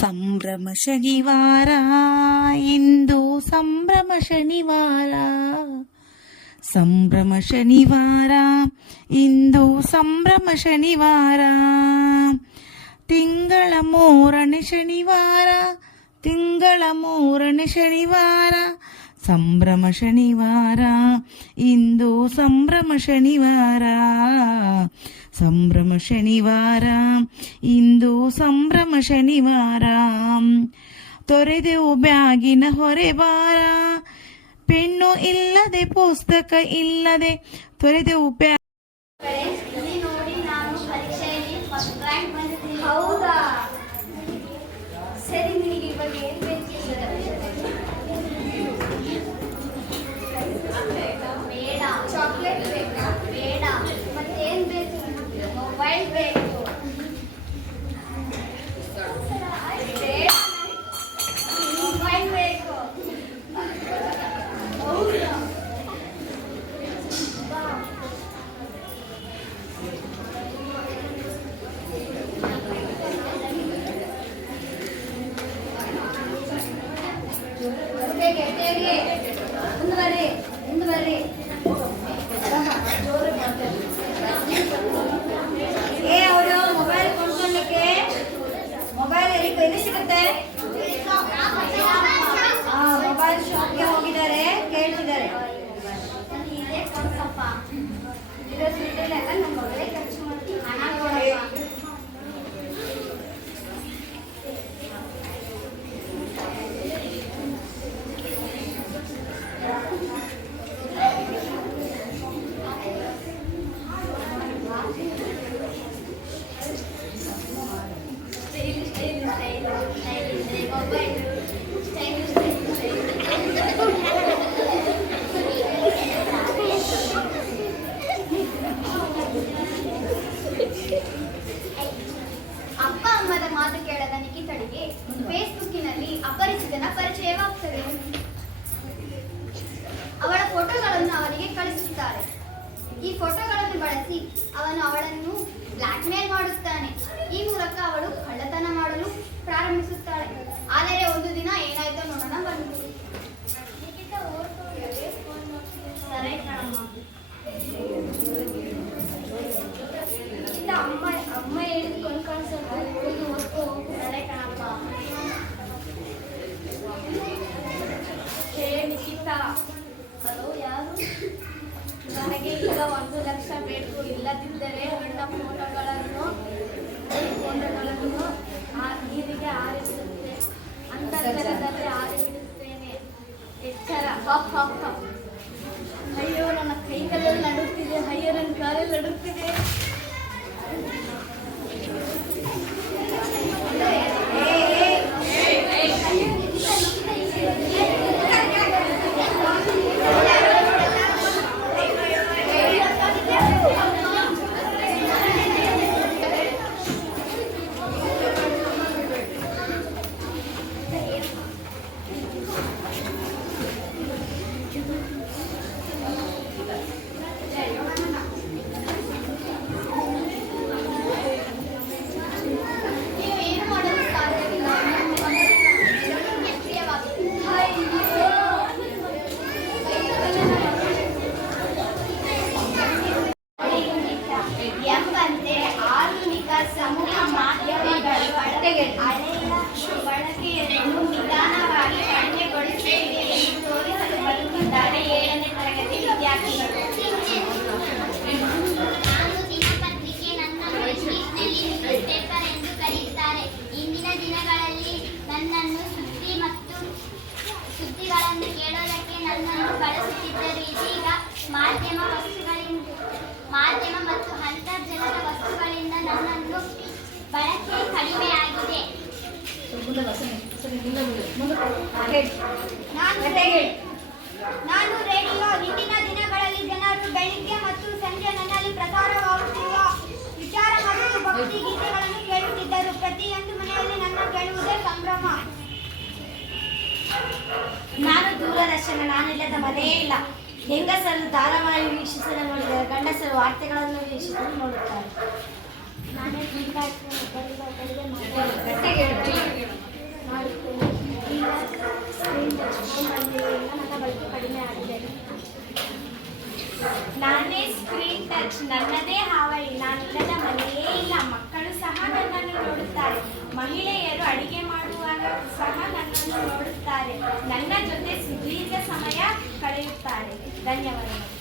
ಸಂಭ್ರಮ ಶನಿವಾರ ಇಂದು ಸಂಭ್ರಮ ಶನಿವಾರ, ಸಂಭ್ರಮ ಶನಿವಾರ ಇಂದು ಸಂಭ್ರಮ ಶನಿವಾರ, ತಿಂಗಳ ಮೂರನೇ ಶನಿವಾರ, ತಿಂಗಳ ಮೂರನೇ ಶನಿವಾರ, ಸಂಭ್ರಮ ಶನಿವಾರ ಇಂದು ಸಂಭ್ರಮ ಶನಿವಾರ, ಸಂಭ್ರಮ ಶನಿವಾರ ಇಂದು ಸಂಭ್ರಮ ಶನಿವಾರ. ತೊರೆದೆವು ಬ್ಯಾಗಿನ ಹೊರೆ ಭಾರ, ಪೆನ್ನು ಇಲ್ಲದೆ ಪುಸ್ತಕ ಇಲ್ಲದೆ ತೊರೆದೆವು ಹೌದಾ, ಸರಿ. ನಿನಗೆ ಇವಾಗ ಏನ್ ಬೇಕು? ಬೇಡ. ಚಾಕ್ಲೇಟ್ ಬೇಕಾ? ಬೇಡ. ಮತ್ತೇನ್ ಬೇಕು? ಮೊಬೈಲ್ ಬೇಕು. ಬೇಡ, ಮೊಬೈಲ್ ಬೇಕು. ಹೌದಾ, ಮುಂದುವರಿ. ಅವರು ಮೊಬೈಲ್ ಕೊಂಡ್ಕೊಳ್ಳಿಕ್ಕೆ ಮೊಬೈಲ್ ಎಲ್ಲಿ ಸಿಗುತ್ತೆ? ಮೊಬೈಲ್ ಶಾಪ್ಗೆ ಹೋಗಿದ್ದಾರೆ, ಕೇಳ್ತಿದ್ದಾರೆ. ಅಪ್ಪ ಅಮ್ಮದ ಮಾತು ಕೇಳದ ನಿಖಿತಳಿಗೆ ಫೇಸ್ಬುಕ್ಕಿನಲ್ಲಿ ಅಪರಿಚಿತನ ಪರಿಚಯವಾಗ್ತದೆ. ಅವಳ ಫೋಟೋಗಳನ್ನು ಅವನಿಗೆ ಕಳಿಸುತ್ತಾರೆ. ಈ ಫೋಟೋಗಳನ್ನು ಬಳಸಿ ಅವನು ಅವಳನ್ನು ಬ್ಲಾಕ್ ಮೇಲ್ ಮಾಡುತ್ತಾನೆ. ಈ ಮೂಲಕ ಅವಳು ಕಳ್ಳತನ ಮಾಡಲು ಪ್ರಾರಂಭಿಸುತ್ತಾಳೆ. ಆದರೆ ಒಂದು ದಿನ ಏನಾಯ್ತೋ ನೋಡೋಣ ಬನ್ನಿ. ಸರಿ ಕಣಮ್ಮ. ಅಮ್ಮ ಹೇಳಿದ ಕೊಂಡ್ಕಾಣಿಸಲ್ಲ, ಹೋಗಿ ಓದ್ಕೋ. ಸರಿ ಕಣಪ್ಪ. ಹೇ ನಿಖಿತಾ. ಹಲೋ, ಯಾರು? ನನಗೆ ಈಗ 1 ಲಕ್ಷ ಬೇಕು. ಇಲ್ಲದಿದ್ದರೆ ನನ್ನ ಫೋಟೋಗಳನ್ನು ನೀರಿಗೆ ಆರಿಸುತ್ತೆ, ಅಂತರ್ಜಲದಲ್ಲಿ ಆರಿಬಿಡುತ್ತೇನೆ. ಎಚ್ಚರ. ಅಯ್ಯೋ, ನನ್ನ ಕೈಗಳಲ್ಲಿ ನಡುತ್ತಿದೆ. ಅಯ್ಯೋ, ನನ್ನ ಕಾಲಲ್ಲಿ ನಡುತ್ತಿದೆ. ಸಮೂಹ ಮಾಧ್ಯಮಗಳು ಬಳಕೆಯನ್ನು ನಿಧಾನವಾಗಿ ಕಡಿಮೆಗೊಳಿಸುತ್ತಿದೆ ಎಂದು ತೋರಿಸಲು ಬರುತ್ತಿದ್ದಾರೆ 7ನೇ ತರಗತಿ ವಿದ್ಯಾರ್ಥಿಗಳು. ನಾನು ದಿನಪತ್ರಿಕೆ, ನನ್ನನ್ನು ಇಂಗ್ಲಿಷ್ನಲ್ಲಿ ನ್ಯೂಸ್ ಪೇಪರ್ ಎಂದು ಕರೆಯುತ್ತಾರೆ. ಇಂದಿನ ದಿನಗಳಲ್ಲಿ ನನ್ನನ್ನು ಸುದ್ದಿಗಳನ್ನು ಕೇಳೋದಕ್ಕೆ ನನ್ನನ್ನು ಬಳಸುತ್ತಿದ್ದರು. ಇದೀಗ ಮಾಧ್ಯಮ ಮತ್ತು ಅಂತರ್ಜಾಲದ ವಸ್ತುಗಳಿಂದ ನನ್ನನ್ನು ಬಳಕೆ ಕಡಿಮೆಯಾಗಿದೆ. ನಾನು ರೇಡಿಯೋ. ಇಂದಿನ ದಿನಗಳಲ್ಲಿ ಜನರು ಬೆಳಿಗ್ಗೆ ಮತ್ತು ಸಂಜೆ ನನ್ನಲ್ಲಿ ಪ್ರಸಾರವಾಗುತ್ತಿರುವ ವಿಚಾರ ಮತ್ತು ಭಕ್ತಿ ಗೀತೆಗಳನ್ನು ಕೇಳುತ್ತಿದ್ದರು. ಪ್ರತಿಯೊಂದು ಮನೆಯಲ್ಲಿ ನನ್ನ ಕೇಳುವುದೇ ಸಂಭ್ರಮ. ನಾನು ದೂರದರ್ಶನ. ನಾನಿಲ್ಲದ ಮನೆಯೇ ಇಲ್ಲ. ಹೆಂಗಸರು ಧಾರಾವಾಹಿ ವೀಕ್ಷಿಸಲು ನೋಡಿದ್ದಾರೆ, ಗಂಡಸರು ವಾರ್ತೆಗಳನ್ನು ವೀಕ್ಷಿಸಲು ನೋಡುತ್ತಾರೆ. ನಾನೇ ನನ್ನದೇ ಹಾವಳಿ, ನಾನಿಲ್ಲದ ಮನೆಯೇ ಇಲ್ಲ. ಮಕ್ಕಳು ಸಹ ನನ್ನನ್ನು ನೋಡುತ್ತಾರೆ. ಮಹಿಳೆಯರು ಅಡಿಗೆ ಮಾಡುವಾಗ ಸಹ ನನ್ನನ್ನು ನೋಡುತ್ತಾರೆ. ನನ್ನ ಜೊತೆ ಸುದೀರ್ಘ ಸಮಯ ಕಳೆಯುತ್ತಾರೆ. ಧನ್ಯವಾದಗಳು.